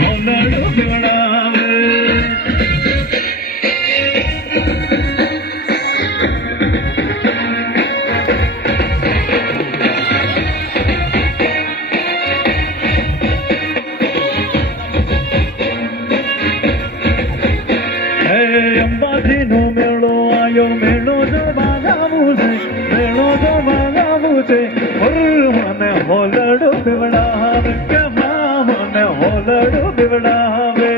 ಹೊಲಡು ಬಿಡಾವೆ અંબાજીનો મેળો આયો મેળો જોવા જાવું છે મેળો જોવા જાવું છે મને હોલડો પીવડાવે કે મને હોલડો પીવડાવે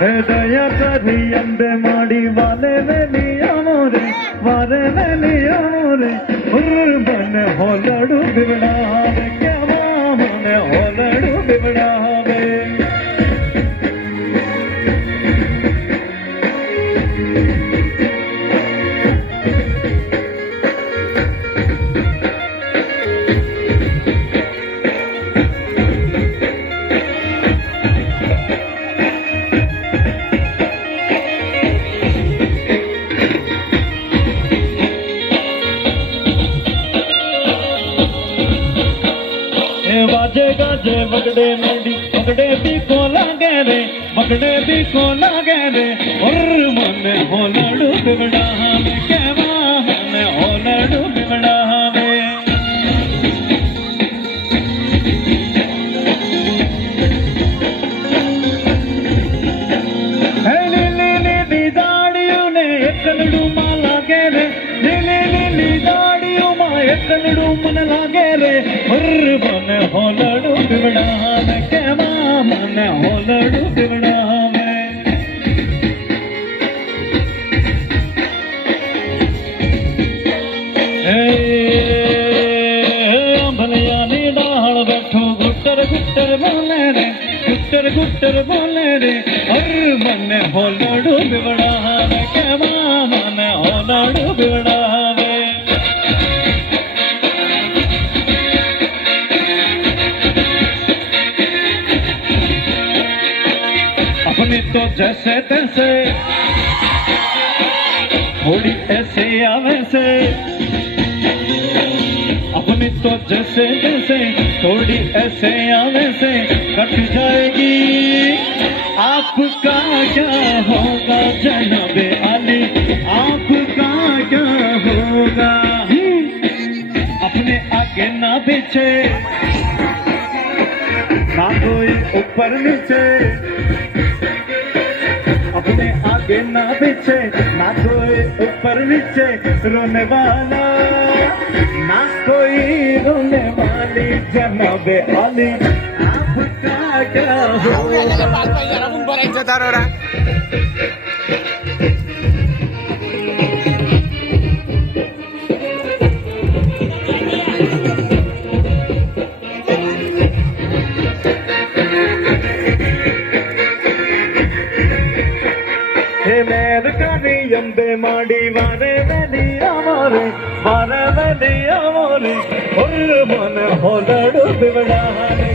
હે દયા કરી અંબે માડી વાલે વેલિયામો રે મને હોલડો પીવડાવે કે મને હોલડો પીવડાવે बाजे गाजे मगड़े मेंढी मगड़े भी को लागे रे मगड़े भी को लागे रे और मन होलड़ू बिगड़ावे के मन होलड़ू बिगड़ावे नीली दाड़ियों ने एकलड़ू मां लागे रे नीली दाड़ियों मां एकलड़ू मन लागे रे और मन होलड़ू बिगड़ावे के मन होलड़ू बिगड़ावे भलिया नी डाल बैठो गुट्टर गुट्टर बोले रे गुट्टर गुट्टर बोले रे और मन होलड़ू बिगड़ावे के मन होलड़ू बिगड़ावे अपनी तो जैसे तैसे थोड़ी ऐसे आवे से अपनी तो जैसे तैसे थोड़ी ऐसे आवे से कट जाएगी आपका क्या होगा जनाबे आली आपका क्या होगा अपने आगे ना पीछे ना कोई ऊपर नीचे अपने आगे ना पीछे ना कोई ऊपर नीचे रोने वाला ना कोई रोने वाली जनाबे आली आपका क्या होगा ಅಂಬೆ ಮಾಡಿ ವಾರೆ ವೆಲಿಯಾಮೋರೆ ಹೊರ ಮನ ಹೊಲಡು ಬಿವಡಾನೆ